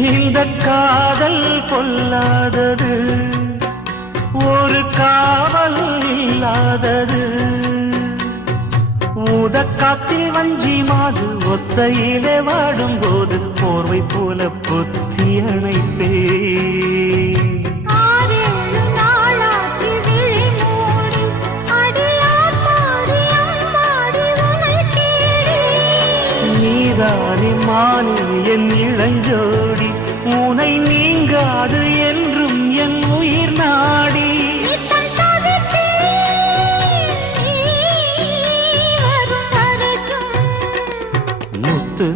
இந்த காதல் பொல்லாதது, ஒரு காவல் இல்லாதது. ஊதக்காத்தில் வஞ்சி மாது ஒத்தையிலே வாடும் போது போர்வை போல பொத்தி அணைப்பே. நீதானே மானே என் இளஞ்சோடி, உனை நீங்காது என்றும் என் உயிர் நாடி. முத்து